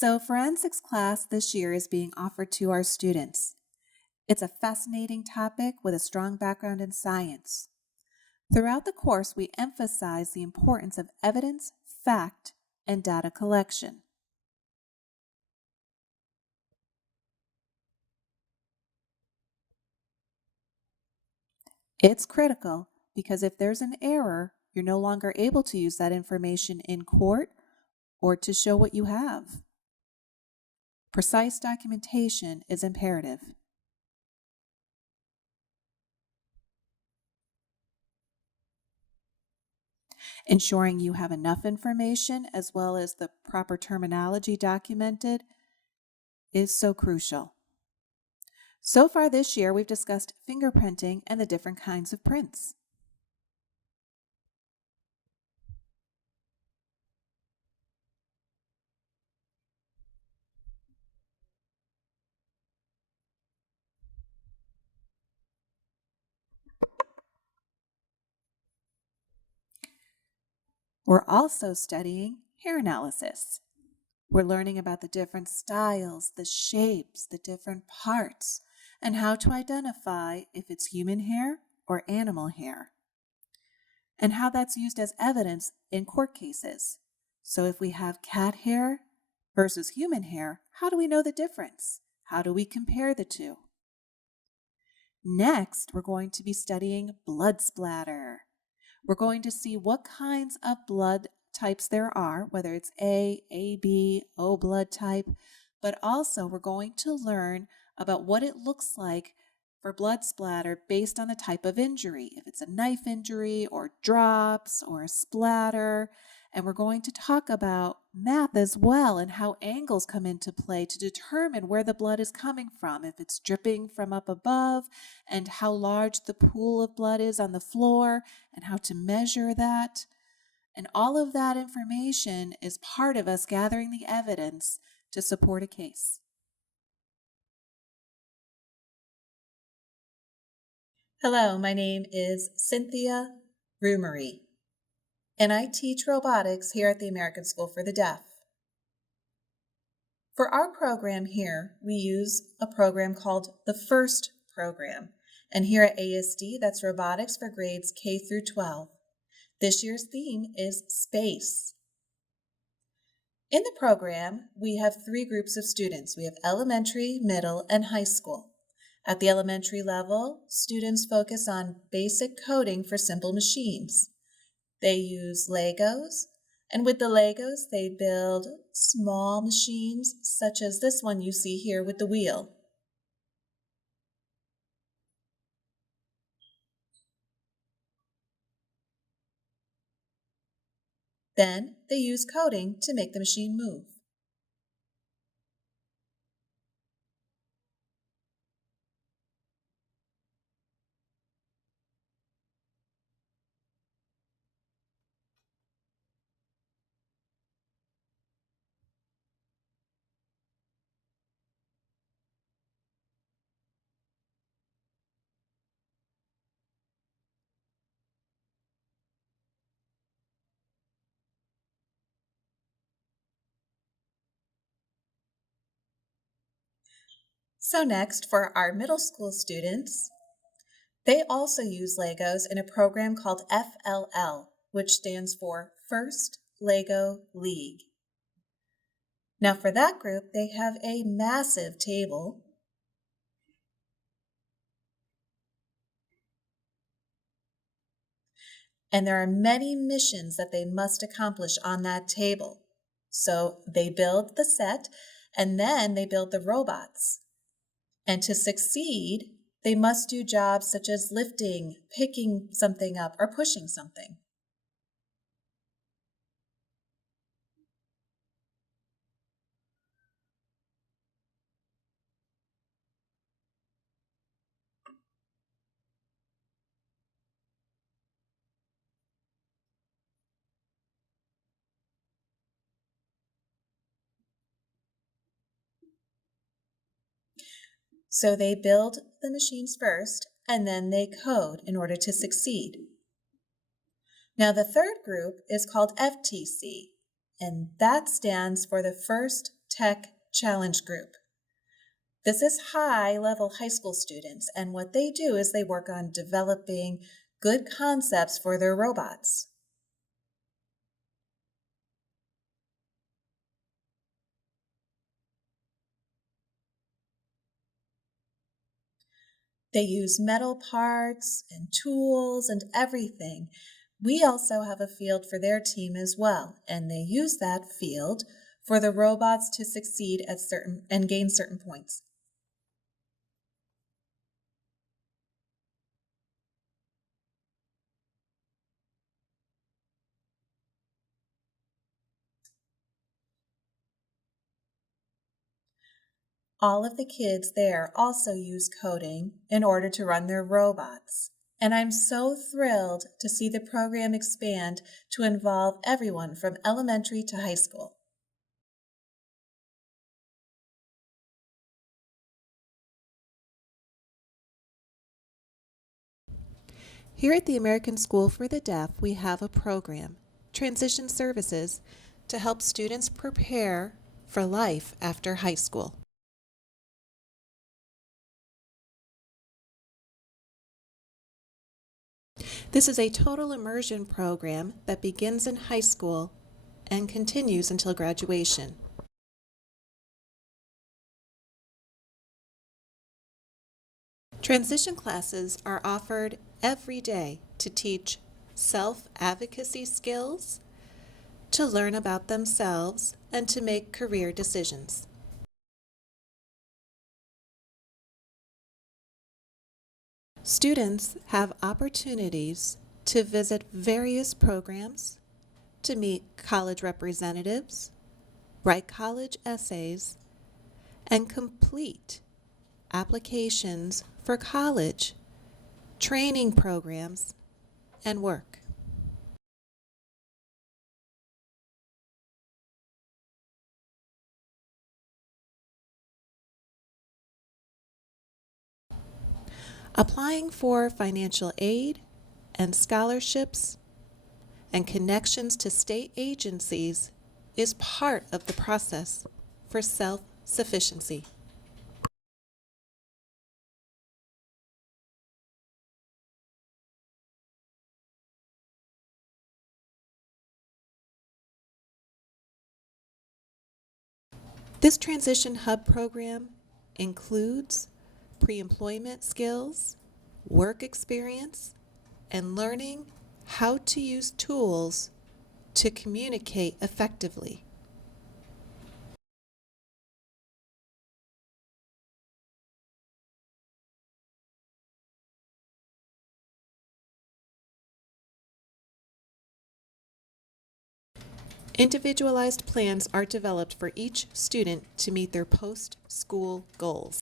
So, forensics class this year is being offered to our students. It's a fascinating topic with a strong background in science. Throughout the course, we emphasize the importance of evidence, fact, and data collection. It's critical because if there's an error, you're no longer able to use that information in court or to show what you have. Precise documentation is imperative. Ensuring you have enough information as well as the proper terminology documented is so crucial. So far this year, we've discussed fingerprinting and the different kinds of prints. We're also studying hair analysis. We're learning about the different styles, the shapes, the different parts, and how to identify if it's human hair or animal hair, and how that's used as evidence in court cases. So if we have cat hair versus human hair, how do we know the difference? How do we compare the two? Next, we're going to be studying blood splatter. We're going to see what kinds of blood types there are, whether it's A, AB, O blood type, but also we're going to learn about what it looks like for blood splatter based on the type of injury, if it's a knife injury or drops or a splatter. And we're going to talk about math as well and how angles come into play to determine where the blood is coming from, if it's dripping from up above, and how large the pool of blood is on the floor, and how to measure that. And all of that information is part of us gathering the evidence to support a case. Hello, my name is Cynthia Rumery, and I teach robotics here at the American School for the Deaf. For our program here, we use a program called the FIRST program, and here at ASD, that's robotics for grades K through 12. This year's theme is space. In the program, we have 3 groups of students. We have elementary, middle, and high school. At the elementary level, students focus on basic coding for simple machines. They use Legos, and with the Legos, they build small machines such as this one you see here with the wheel. Then they use coding to make the machine move. So next, for our middle school students, they also use Legos in a program called FLL, which stands for First Lego League. Now for that group, they have a massive table and there are many missions that they must accomplish on that table. So they build the set and then they build the robots. And to succeed, they must do jobs such as lifting, picking something up, or pushing something. So they build the machines first, and then they code in order to succeed. Now the third group is called FTC, and that stands for the First Tech Challenge Group. This is high-level high school students, and what they do is they work on developing good concepts for their robots. They use metal parts and tools and everything. We also have a field for their team as well, and they use that field for the robots to succeed at certain and gain certain points. All of the kids there also use coding in order to run their robots. And I'm so thrilled to see the program expand to involve everyone from elementary to high school. Here at the American School for the Deaf, we have a program, Transition Services, to help students prepare for life after high school. This is a total immersion program that begins in high school and continues until graduation. Transition classes are offered every day to teach self-advocacy skills, to learn about themselves, and to make career decisions. Students have opportunities to visit various programs, to meet college representatives, write college essays, and complete applications for college, training programs, and work. Applying for financial aid and scholarships and connections to state agencies is part of the process for self-sufficiency. This Transition Hub program includes pre-employment skills, work experience, and learning how to use tools to communicate effectively. Individualized plans are developed for each student to meet their post-school goals.